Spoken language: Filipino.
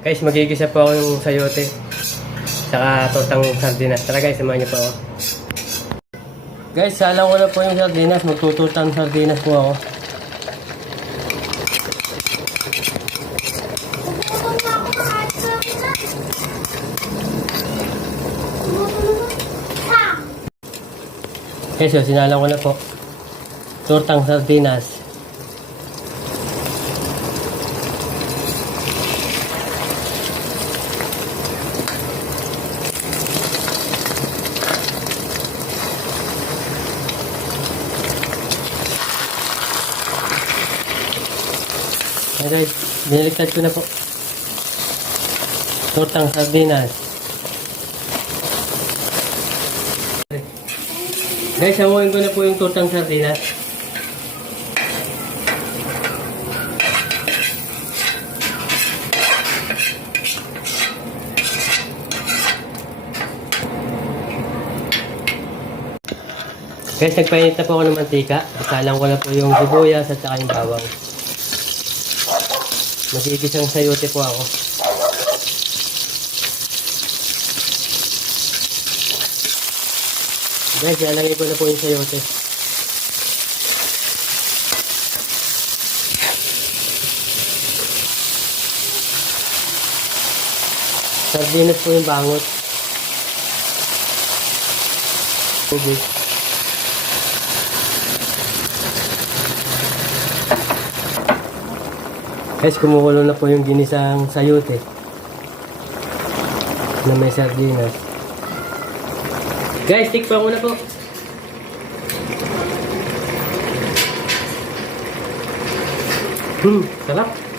Guys, magigisa po ako ng sayote. Saka tortang sardinas. Tara guys, samahan niyo po ako. Guys, salang ko na po yung sardinas. Magtututang sardinas po ako. Guys, so, sinalang ko na po. Tortang sardinas. Guys, biniligtad ko na po. Tortang sardinas. Guys, hamuin ko na po yung tortang sardinas. Guys, nagpainit na po ako ng mantika. Isalang ko na po yung sibuyas at saka yung bawang. Magigisang sayote po ako. Guys, ialagay ko na po yung sayote. Sardinas po yung bangot. Tubig. Guys, kumukulo na po yung ginisang sayote na may sardinas. Guys, tikpan ko na po. Sarap.